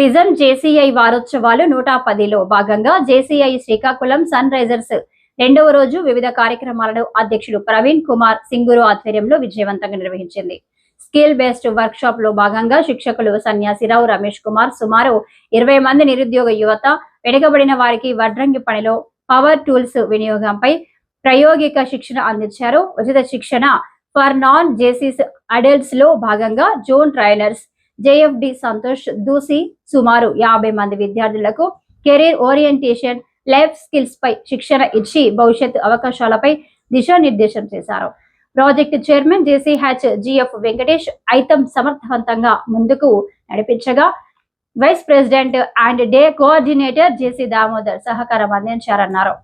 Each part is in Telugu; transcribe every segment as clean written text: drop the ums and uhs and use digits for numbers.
ప్రిజం జేసీఐ వారోత్సవాలు 110లో భాగంగా జేసీఐ శ్రీకాకుళం సన్ రైజర్స్ రెండవ రోజు వివిధ కార్యక్రమాలను అధ్యక్షుడు ప్రవీణ్ కుమార్ సింగూరు ఆధ్వర్యంలో విజయవంతంగా నిర్వహించింది. స్కిల్ బేస్డ్ వర్క్ షాప్ లో భాగంగా శిక్షకులు సన్యాసిరావు రమేష్ కుమార్ సుమారు 20 మంది నిరుద్యోగ యువత వెనుకబడిన వారికి వడ్రంగి పనిలో పవర్ టూల్స్ వినియోగంపై ప్రాయోగిక శిక్షణ అందించారు. ఉచిత శిక్షణ ఫర్ నాన్ జేసీస్ అడల్ట్స్ లో భాగంగా zone trainers JFD Santosh Dusi సుమారు 50 మంది విద్యార్థులకు కెరీర్ ఓరియంటేషన్ లైఫ్ స్కిల్స్ పై శిక్షణ ఇచ్చి భవిష్యత్ అవకాశాలపై దిశానిర్దేశం చేశారు. Project chairman JCH GF Venkatesh Aitham సమర్థవంతంగా ముందుకు నడిపించగా vice president and day coordinator JC Damodar సహకారం అందించారన్నారు.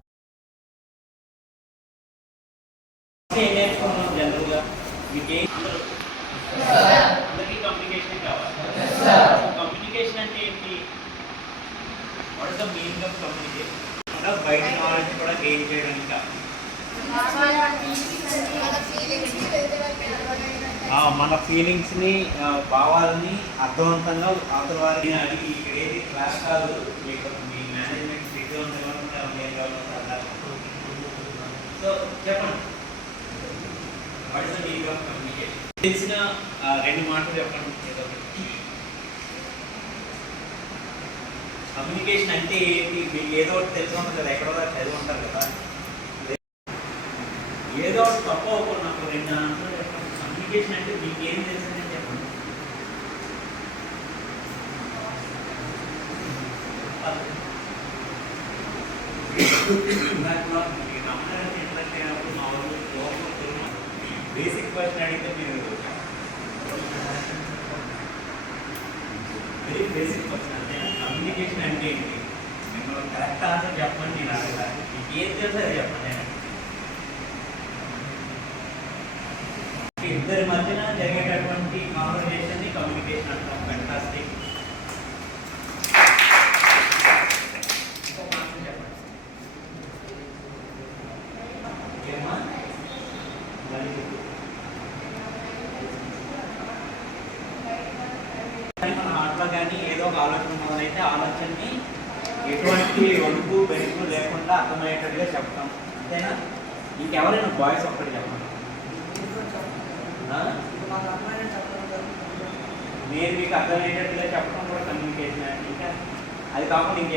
మన ఫీలింగ్స్ ని భావాలని అర్థవంతంగా అవతల వారిని అడిగి ఇక్కడ ఏది క్లాస్ కాదు, మీకు మీ మేనేజ్మెంట్ సో చెప్పండి what is the meaning of communication. తెలిసిన 2 మాటలు చెప్పండి. కమ్యూనికేషన్ అంటే ఏంటి? మీకు ఏదో ఒకటి తెలిసి ఉంటుంది కదా, ఎక్కడో చదివి ఉంటారు కదా, ఏదో ఒకటి తప్ప అవ్వకున్నప్పుడు 2 ఆన్సర్లు చెప్పండి. కమ్యూనికేషన్ అంటే మీకు ఏం తెలుసని చెప్పండి. బేసిక్ క్వశ్చన్ అడిగితే మీరు వెరీ బేసిక్ క్వశ్చన్ అంటే కమ్యూనికేషన్ అంటే ఏంటి? మిమ్మల్ని కరెక్ట్ ఆన్సర్ చెప్పండి. నేను అడగాలి, మీకు ఏం తెలుసు అది చెప్పండి. ఇద్దరి మధ్యన జరిగేటటువంటి కాన్వర్సేషన్ ని కమ్యూనికేషన్ అంటాం. ఫెంటాస్టిక్. మన ఆటలో కానీ ఏదో ఒక ఆలోచన మొదలైతే ఆలోచనని ఎటువంటి వంపు వెనుకు లేకుండా అర్థమయ్యేటట్టుగా చెప్తాం, అంతేనా? ఇంకెవరైనా బాయ్స్ ఒక్కటి చెప్పండి. నేను మీకు అర్థమయ్యేటట్టుగా చెప్పడం కూడా కమ్యూనికేషన్. ఇంకా అది కాకుండా ఇంకే